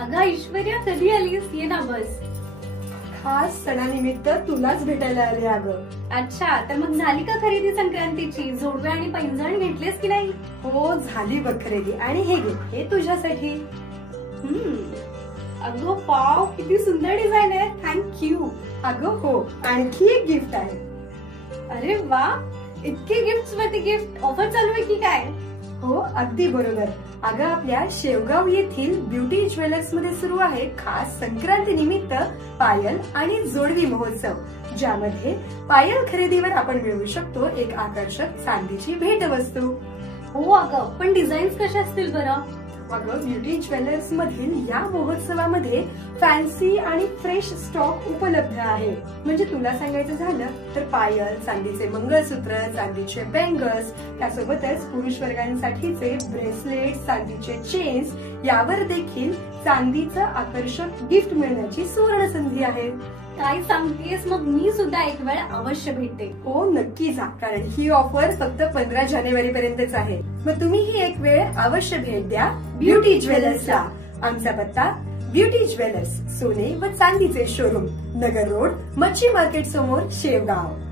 अगं ऐश्वर्या, कधी आलीस? ये ना बस. खास सणानिमित्त तुलाच भेटायला आले अगं. अच्छा, तर मग झाली का खरेदी संक्रांतीची? जोडवे आणि पैंजण घेतलेस की नाही? हो झाली बघ खरेदी. आणि हे घे, हे तुझ्यासाठी. अगं वाव, किती सुंदर डिझाईन आहे. थँक्यू. अगं हो, आणखी एक गिफ्ट आहे. अरे वा, इतके गिफ्ट वरती गिफ्ट. ऑफर चालू आहे की काय? हो अगदी बरोबर. अगं आपल्या शेवगाव येथील ब्युटी ज्वेलर्स मध्ये सुरू आहे खास संक्रांती निमित्त पायल आणि जोडवी महोत्सव, ज्यामध्ये पायल खरेदीवर आपण मिळवू शकतो एक आकर्षक चांदीची भेटवस्तू. हो अगं, पण डिझाईन्स कशा असतील बरं? अगं ब्युटी ज्वेलर्स मधील या महोत्सवामध्ये फॅन्सी आणि फ्रेश स्टॉक उपलब्ध आहे. म्हणजे तुला सांगायचं झालं तर पायल, चांदीचे मंगळसूत्र, चांदीचे बँगल्स, त्यासोबतच पुरुष वर्गांसाठीचे ब्रेसलेट, चांदीचे चेन्स यावर देखील चांदीचं आकर्षक गिफ्ट मिळण्याची सुवर्ण संधी आहे. काय सांगतेस? मग मी सुद्धा एक वेळ अवश्य भेटते. हो नक्की जा, कारण ही ऑफर फक्त 15 जानेवारी पर्यंतच आहे. मग तुम्हीही एक वेळ अवश्य भेट द्या ब्युटी ज्वेलर्सला. आमचा पत्ता ब्युटी ज्वेलर्स, सोने व चांदीचे शोरूम, नगर रोड, मच्छी मार्केट समोर, शेवगाव.